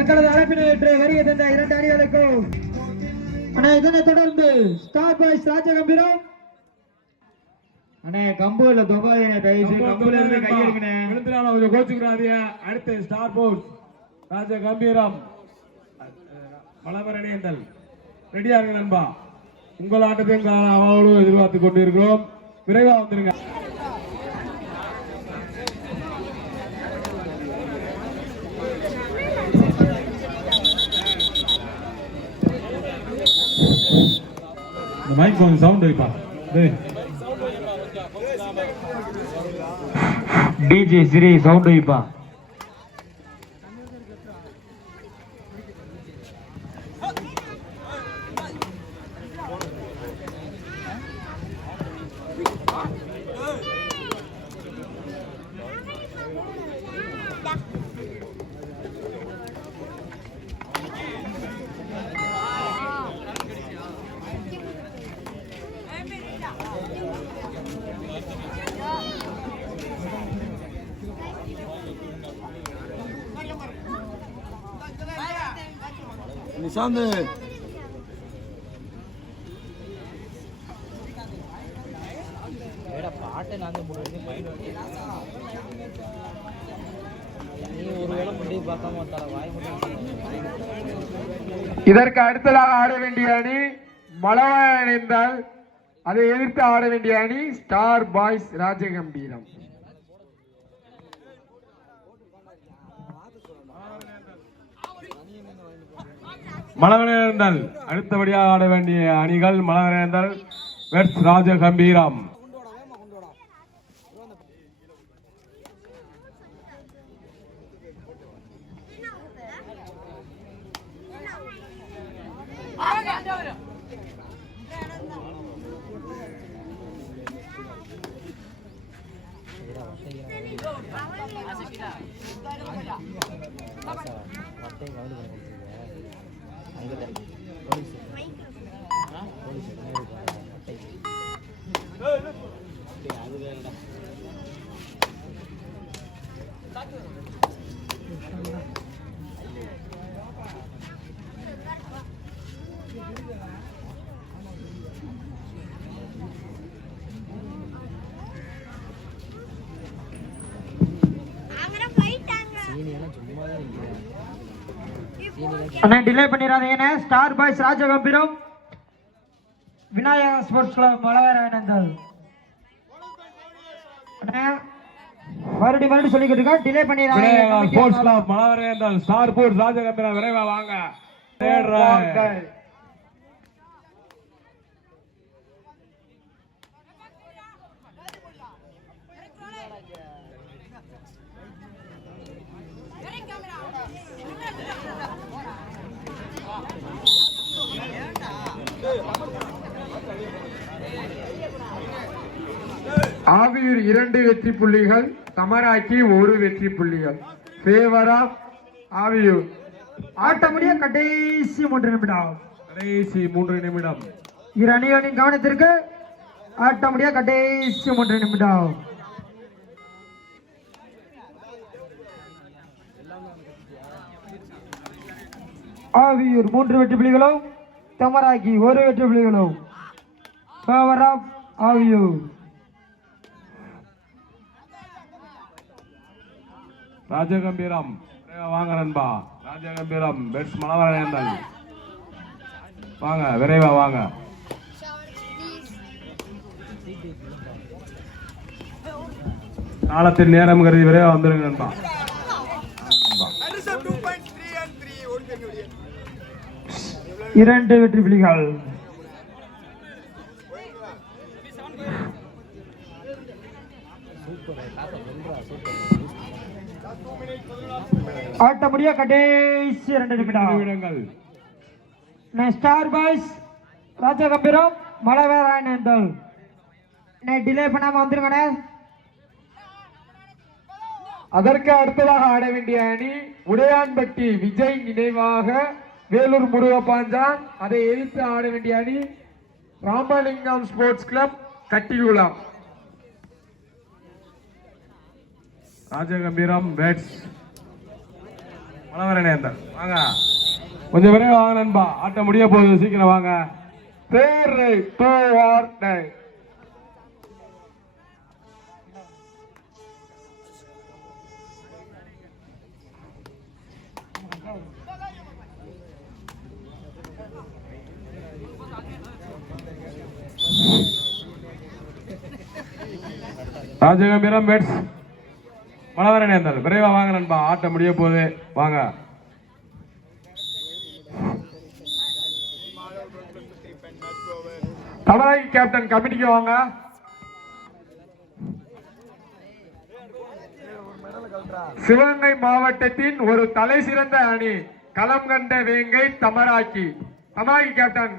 எங்களது அழைப்பினை ஏற்று வருகை தந்த இரண்டு அணிகளுக்கும் அண்ணா இதனை தொடர்ந்து ஸ்டார் பாய்ஸ் ராஜகம்பீரம். அண்ணே கம்புல தொகாதீங்க தயவுசு கம்புல இருந்து கையெடுக்கணே விழுந்துனால கொஞ்சம் கோச்சுக்கிறாதீங்க. அடுத்து ஸ்டார் போர்ஸ் ராஜ கம்பீரம் மலமரணியந்தல் ரெடியா இருங்க நண்பா உங்கள் ஆட்டத்தையும் எதிர்பார்த்து கொண்டிருக்கிறோம். விரைவா வந்துருங்க. இந்த மைக் கொஞ்சம் சவுண்ட் வைப்பா டிஜே சிரி சவுண்ட் வைப்பா நிசாந்து பாட்டு நான் நீ ஒருவேளை முடிவு பார்க்காம தர வாய் மட்டும் இதற்கு அடுத்ததாக ஆட வேண்டிய அணி மலவாய் அணிந்தால் அதை எதிர்த்து ஆட வேண்டிய அணி ஸ்டார் பாய்ஸ் ராஜகம்பீரம். மலவனேந்தல் அடுத்தபடியாக ஆட வேண்டிய அணிகள் மலவனேந்தல் வெட்ஸ் ராஜகம்பீரம். மட்டை போலீஸ் போலீஸ் அண்ணா delay பண்ணிடாதீங்கண்ணே. Star boys Rajagambeeram. Vinayaka sports club மலவேர வேணந்தல் அண்ணா மறுபடியும் மறுபடியும் சொல்லிக்கிட்டு இருக்கோம். டிலே விநாயகா ஸ்போர்ட்ஸ் பண்ணிடாதீங்க கிளப் மலவரேந்தல் ஸ்டார் போர்ட்ஸ் ராஜகம்பீரம் விரைவா வாங்க. ஆவியூர் இரண்டு வெற்றி புள்ளிகள் சமராக்கி ஒரு வெற்றி புள்ளிகள். Favour of Aviyur. ஆட்ட முடிய கடைசி மூன்று நிமிடம். கடைசி மூன்று நிமிடம். இரு அணிகளின் கவனத்திற்கு ஆட்ட முடிய கடைசி மூன்று நிமிடம். ஆவியூர் மூன்று வெற்றி புள்ளிகளும் தமராக்கி ஒரு வெற்றி புள்ளிகளும் பவர் ஆஃப் ஆவியூர் ராஜகம்பீரம். விரைவா வாங்க நண்பா. ராஜகம்பீரம். பெட்ஸ் மலவரேந்தல் வாங்க விரைவா வாங்க. காலத்தின் நேரம் கருதி விரைவா வந்துருங்க நண்பா. இரண்டு வெற்றி புள்ளிகள். ஆட்ட முடிய கடைசி இரண்டு நிமிடம் நிமிடங்கள் ஸ்டார் பாய்ஸ் ராஜகம்பீரம் மலவேராயணந்தல் டிலே பண்ணாம வந்துருங்கண்ணே. அதற்கு அடுத்ததாக ஆட வேண்டிய அணி உடையான்பட்டி விஜய் நினைவாக வேலூர் முருகப்பாஞ்சான் அதை எதிர்த்து ஆட வேண்டிய அணி ராமலிங்கம் ஸ்போர்ட்ஸ் கிளப் கட்டிகுளம் ராஜகம்பீரம் பேட்ஸ். மலவரனேந்தர் வாங்க. கொஞ்சம் விரைவா வாங்க நண்பா ஆட்ட முடிய போகுது சீக்கிரம் வாங்க. There two are tie Rajagambeeram மலவர நேர்ந்தல் விரைவா வாங்க நண்பா. ஆட்டம் முடிய போகுது. வாங்க. தமிழக கேப்டன் கமிட்டிக்கு வாங்க. சிவகங்கை மாவட்டத்தின் ஒரு தலை சிறந்த அணி களம் கண்ட வேங்கை தமராக்கி. தமராக்கி கேப்டன்